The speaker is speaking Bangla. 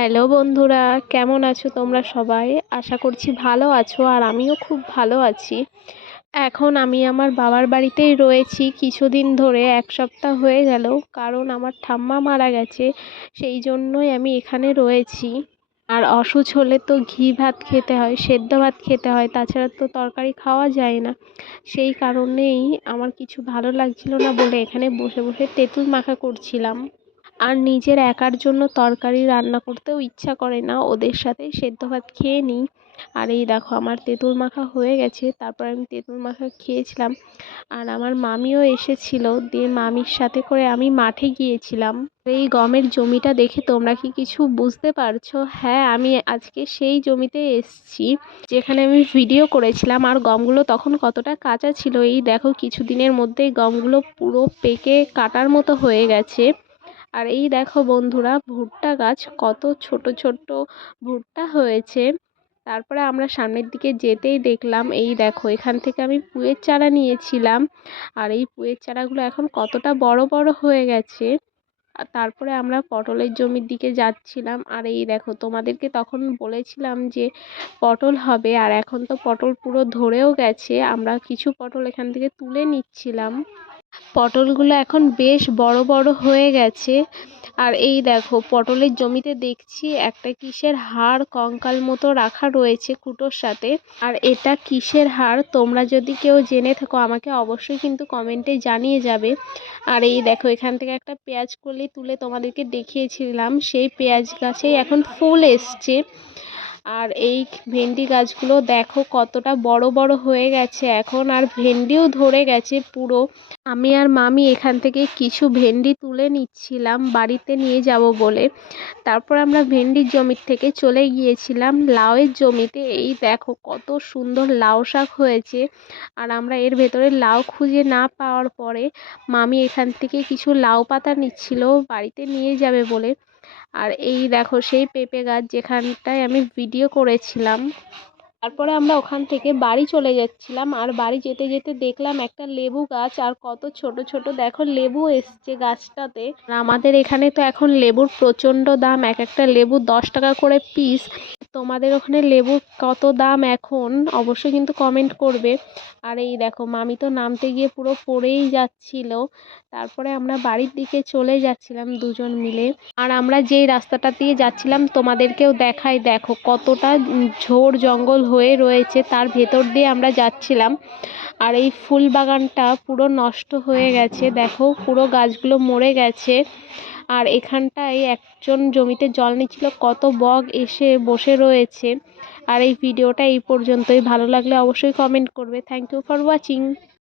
হ্যালো বন্ধুরা, কেমন আছো তোমরা সবাই? আশা করছি ভালো আছো আর আমিও খুব ভালো আছি। এখন আমি আমার বাবার বাড়িতেই রয়েছি কিছুদিন ধরে, ১ সপ্তাহ হয়ে গেল। কারণ আমার ঠাম্মা মারা গেছে, সেই জন্যই আমি এখানে রয়েছি। আর অসুচ হলে তো ঘি ভাত খেতে হয়, সেদ্ধ ভাত খেতে হয়, তাছাড়া তো তরকারি খাওয়া যায় না। সেই কারণেই আমার কিছু ভালো লাগছিল না বলে এখানে বসে বসে তেঁতুল মাখা করছিলাম। আর নিজের একার জন্য তরকারি রান্না করতেও ইচ্ছা করে না, ওদের সাথে সেদ্ধ ভাত খেয়ে নিই। আর এই দেখো আমার তেঁতুল মাখা হয়ে গেছে, তারপর আমি তেঁতুল মাখা খেয়েছিলাম। আর আমার মামিও এসেছিল, দিয়ে মামির সাথে করে আমি মাঠে গিয়েছিলাম। এই গমের জমিটা দেখে তোমরা কি কিছু বুঝতে পারছো? হ্যাঁ, আমি আজকে সেই জমিতে এসেছি যেখানে আমি ভিডিও করেছিলাম। আর গমগুলো তখন কতটা কাঁচা ছিল, এই দেখো কিছুদিনের মধ্যেই গমগুলো পুরো পেকে কাটার মতো হয়ে গেছে। আর এই দেখো বন্ধুরা, ভুট্টা গাছ কত ছোট ছোট ভুট্টা হয়েছে। তারপরে আমরা সামনের দিকে যেতেই দেখলাম, এই দেখো এখান থেকে আমি পুঁয়ের চারা নিয়েছিলাম। আর এই পুঁয়ের চারাগুলো এখন কতটা বড় বড় হয়ে গেছে। আর তারপরে আমরা পটলের জমির দিকে যাচ্ছিলাম। আর এই দেখো তোমাদেরকে তখন বলেছিলাম যে পটল হবে, আর এখন তো পটল পুরো ধরেও গেছে। আমরা কিছু পটল এখান থেকে তুলে নিচ্ছিলাম। পটলগুলো এখন বেশ বড় বড় হয়ে গেছে। আর এই দেখো পটলের জমিতে দেখছি একটা কিসের হাড় কঙ্কাল মতো রাখা রয়েছে কুটোর সাথে। আর এটা কিসের হাড় তোমরা যদি কেউ জেনে থাকো আমাকে অবশ্যই কিন্তু কমেন্টে জানিয়ে যাবে। আর এই দেখো এখান থেকে একটা পেঁয়াজ কলি তুলে তোমাদেরকে দেখিয়েছিলাম, সেই পেঁয়াজ গাছেই এখন ফুল এসছে। আর এই ভেন্ডি গাছগুলো দেখো কতটা বড় বড় হয়ে গেছে এখন, আর ভেন্ডিও ধরে গেছে পুরো। আমি আর মামি এখান থেকে কিছু ভেন্ডি তুলে নিচ্ছিলাম বাড়িতে নিয়ে যাব বলে। তারপর আমরা ভেন্ডির জমির থেকে চলে গিয়েছিলাম লাউয়ের জমিতে। এই দেখো কত সুন্দর লাউ শাক হয়েছে। আর আমরা এর ভেতরে লাউ খুঁজে না পাওয়ার পরে মামি এখান থেকে কিছু লাউ পাতা নিচ্ছিল বাড়িতে নিয়ে যাবে বলে। আর এই দেখো সেই পেঁপে গাছ যেখানটায় আমি ভিডিও করেছিলাম। তারপরে আমরা ওখান থেকে বাড়ি চলে যাচ্ছিলাম। আর বাড়ি যেতে যেতে দেখলাম একটা লেবু গাছ, আর কত ছোট ছোট দেখো লেবু এসছে গাছটাতে। আর আমাদের এখানে তো এখন লেবুর প্রচণ্ড দাম, এক একটা লেবু 10 টাকা করে পিস। তোমাদের ওখানে লেবুর কত দাম এখন অবশ্যই কিন্তু কমেন্ট করবে। আর এই দেখো মামি তো নামতে গিয়ে পুরো পড়েই যাচ্ছিল। তারপরে আমরা বাড়ির দিকে চলে যাচ্ছিলাম দুজন মিলে। আর আমরা যেই রাস্তাটা দিয়ে যাচ্ছিলাম তোমাদেরকেও দেখাই, দেখো কতটা ঝোড় জঙ্গল হয়ে রয়েছে, তার ভেতর দিয়ে আমরা যাচ্ছিলাম। আর এই ফুল বাগানটা পুরো নষ্ট হয়ে গেছে, দেখো পুরো গাছগুলো মরে গেছে। আর এখানটায় একজন জমিতে জল নিচ্ছিল, কত বক এসে বসে রয়েছে। আর এই ভিডিওটা এই পর্যন্তই, ভালো লাগলে অবশ্যই কমেন্ট করবে। Thank you for watching.